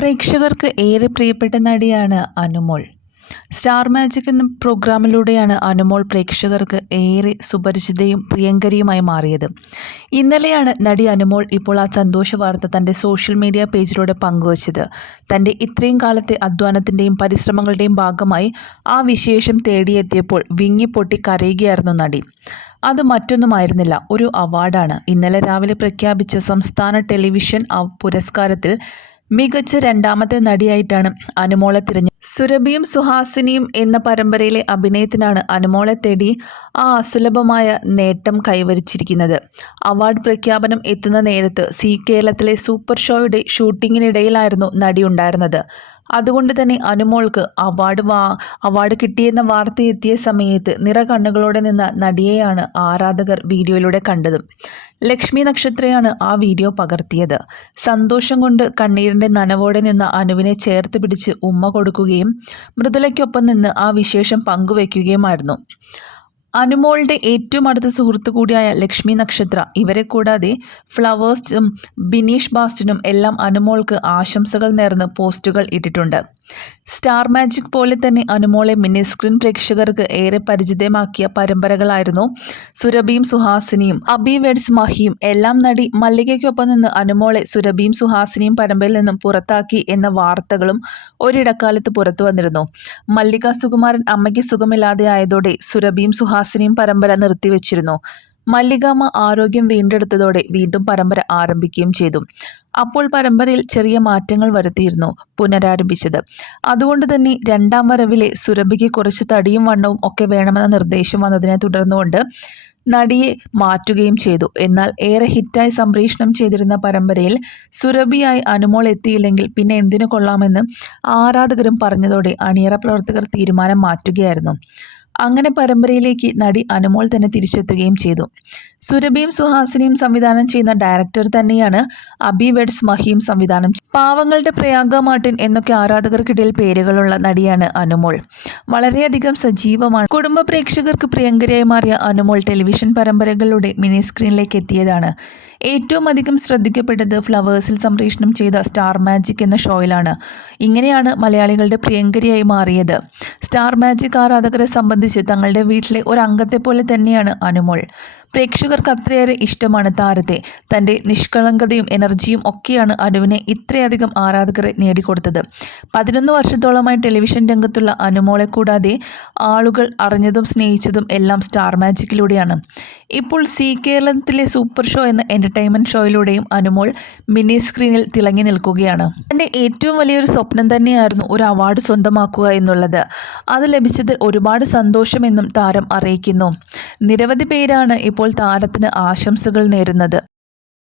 പ്രേക്ഷകർക്ക് ഏറെ പ്രിയപ്പെട്ട നടിയാണ് അനുമോൾ. സ്റ്റാർ മാജിക് എന്ന പ്രോഗ്രാമിലൂടെയാണ് അനുമോൾ പ്രേക്ഷകർക്ക് ഏറെ സുപരിചിതയും പ്രിയങ്കരിയുമായി മാറിയത്. ഇന്നലെയാണ് നടി അനുമോൾ ഇപ്പോൾ ആ സന്തോഷ വാർത്ത തന്റെ സോഷ്യൽ മീഡിയ പേജിലൂടെ പങ്കുവച്ചത്. തന്റെ ഇത്രയും കാലത്തെ അധ്വാനത്തിന്റെയും പരിശ്രമങ്ങളുടെയും ഭാഗമായി ആ വിശേഷം തേടിയെത്തിയപ്പോൾ വിങ്ങിപ്പൊട്ടി കരയുകയായിരുന്നു നടി. അത് മറ്റൊന്നുമായിരുന്നില്ല ഒരു അവാർഡാണ്. ഇന്നലെ രാവിലെ പ്രഖ്യാപിച്ച സംസ്ഥാന ടെലിവിഷൻ പുരസ്കാരത്തിൽ മികച്ച രണ്ടാമത്തെ നടിയായിട്ടാണ് അനുമോളെ തിരഞ്ഞു സുരഭിയും സുഹാസിനിയും എന്ന പരമ്പരയിലെ അഭിനയത്തിനാണ് അനുമോളെ തേടി ആ അസുലഭമായ നേട്ടം കൈവരിച്ചിരിക്കുന്നത്. അവാർഡ് പ്രഖ്യാപനം എത്തുന്ന നേരത്ത് സി കേരളത്തിലെ സൂപ്പർ ഷോയുടെ ഷൂട്ടിങ്ങിനിടയിലായിരുന്നു നടി ഉണ്ടായിരുന്നത് അതുകൊണ്ട് തന്നെ അനുമോൾക്ക് അവാർഡ് വാ അവാർഡ് കിട്ടിയെന്ന വാർത്ത എത്തിയ സമയത്ത് നിറ കണ്ണുകളോടെ നിന്ന നടിയെയാണ് ആരാധകർ വീഡിയോയിലൂടെ കണ്ടത്. ലക്ഷ്മി നക്ഷത്രയാണ് ആ വീഡിയോ പകർത്തിയത്. സന്തോഷം കൊണ്ട് കണ്ണീരിന്റെ നനവോടെ നിന്ന അനുവിനെ ചേർത്ത് പിടിച്ച് ഉമ്മ കൊടുക്കുകയും മൃദുലയ്ക്കൊപ്പം നിന്ന് ആ വിശേഷം പങ്കുവയ്ക്കുകയുമായിരുന്നു. അനുമോളുടെ ഏറ്റവും അടുത്ത സുഹൃത്തു കൂടിയായ ലക്ഷ്മി നക്ഷത്ര. ഇവരെ കൂടാതെ ഫ്ലവേഴ്സും ബിനീഷ് ബാസ്റ്റിനും എല്ലാം അനുമോൾക്ക് ആശംസകൾ നേർന്ന് പോസ്റ്റുകൾ ഇട്ടിട്ടുണ്ട്. സ്റ്റാർ മാജിക് പോലെ തന്നെ അനുമോളെ മിനി സ്ക്രീൻ പ്രേക്ഷകർക്ക് ഏറെ പരിചിതമാക്കിയ പരമ്പരകളായിരുന്നു സുരഭിയും സുഹാസിനിയും. അബി വെഡ്സ് മഹിയും എല്ലാം നടി മല്ലികയ്ക്കൊപ്പം നിന്ന് അനുമോളെ സുരഭിയും സുഹാസിനിയും പരമ്പരയിൽ നിന്നും പുറത്താക്കി എന്ന വാർത്തകളും ഒരിടക്കാലത്ത് പുറത്തു വന്നിരുന്നു. മല്ലിക സുകുമാരൻ അമ്മയ്ക്ക് സുഖമില്ലാതെ ആയതോടെ സുരഭിയും സുഹാസിനിയും പരമ്പര നിർത്തിവെച്ചിരുന്നു. മല്ലികാമ്മ ആരോഗ്യം വീണ്ടെടുത്തതോടെ വീണ്ടും പരമ്പര ആരംഭിക്കുകയും ചെയ്തു. അപ്പോൾ പരമ്പരയിൽ ചെറിയ മാറ്റങ്ങൾ വരുത്തിയിരുന്നു പുനരാരംഭിച്ചത്. അതുകൊണ്ട് തന്നെ രണ്ടാം വരവിലെ സുരഭിക്ക് കുറച്ച് തടിയും വണ്ണവും ഒക്കെ വേണമെന്ന നിർദ്ദേശം വന്നതിനെ തുടർന്നുകൊണ്ട് നടിയെ മാറ്റുകയും ചെയ്തു. എന്നാൽ ഏറെ ഹിറ്റായി സംപ്രേഷണം ചെയ്തിരുന്ന പരമ്പരയിൽ സുരഭിയായി അനുമോൾ എത്തിയില്ലെങ്കിൽ പിന്നെ എന്തിനു കൊള്ളാമെന്ന് ആരാധകരും പറഞ്ഞതോടെ അണിയറ പ്രവർത്തകർ തീരുമാനം മാറ്റുകയായിരുന്നു. അങ്ങനെ പരമ്പരയിലേക്ക് നടി അനുമോൾ തന്നെ തിരിച്ചെത്തുകയും ചെയ്തു. സുരഭിയും സുഹാസിനിയും സംവിധാനം ചെയ്യുന്ന ഡയറക്ടർ തന്നെയാണ് അബി വെഡ്സ് മഹിയും സംവിധാനം. പാവങ്ങളുടെ പ്രയാഗ മാർട്ടിൻ എന്നൊക്കെ ആരാധകർക്കിടയിൽ പേരുകളുള്ള നടിയാണ് അനുമോൾ. വളരെയധികം സജീവമാണ്. കുടുംബ പ്രേക്ഷകർക്ക് പ്രിയങ്കരയായി മാറിയ അനുമോൾ ടെലിവിഷൻ പരമ്പരകളുടെ മിനി സ്ക്രീനിലേക്ക് എത്തിയതാണ്. ഏറ്റവും അധികം ശ്രദ്ധിക്കപ്പെട്ടത് ഫ്ലവേഴ്സിൽ സംപ്രേഷണം ചെയ്ത സ്റ്റാർ മാജിക് എന്ന ഷോയിലാണ്. ഇങ്ങനെയാണ് മലയാളികളുടെ പ്രിയങ്കരിയായി മാറിയത്. സ്റ്റാർ മാജിക് ആരാധകരെ സംബന്ധിച്ച് തങ്ങളുടെ വീട്ടിലെ ഒരു അംഗത്തെ പോലെ തന്നെയാണ് അനുമോൾ. പ്രേക്ഷകർക്ക് അത്രയേറെ ഇഷ്ടമാണ് താരത്തെ. തന്റെ നിഷ്കളങ്കതയും എനർജിയും ഒക്കെയാണ് അനുവിനെ ഇത്രയധികം ആരാധകരെ നേടിക്കൊടുത്തത്. പതിനൊന്ന് വർഷത്തോളമായി ടെലിവിഷൻ രംഗത്തുള്ള അനുമോളെ കൂടാതെ ആളുകൾ അറിഞ്ഞതും സ്നേഹിച്ചതും എല്ലാം സ്റ്റാർ മാജിക്കിലൂടെയാണ്. ഇപ്പോൾ സി കേരളത്തിലെ സൂപ്പർ ഷോ എന്ന എന്റർടൈൻമെന്റ് ഷോയിലൂടെയും അനുമോൾ മിനി സ്ക്രീനിൽ തിളങ്ങി നിൽക്കുകയാണ്. തന്റെ ഏറ്റവും വലിയൊരു സ്വപ്നം തന്നെയായിരുന്നു ഒരു അവാർഡ് സ്വന്തമാക്കുക എന്നുള്ളത്. അത് ലഭിച്ചതിൽ ഒരുപാട് സന്തോഷമെന്നും താരം അറിയിക്കുന്നു. നിരവധി പേരാണ് ഇപ്പോൾ താരത്തിന് ആശംസകൾ നേരുന്നത്.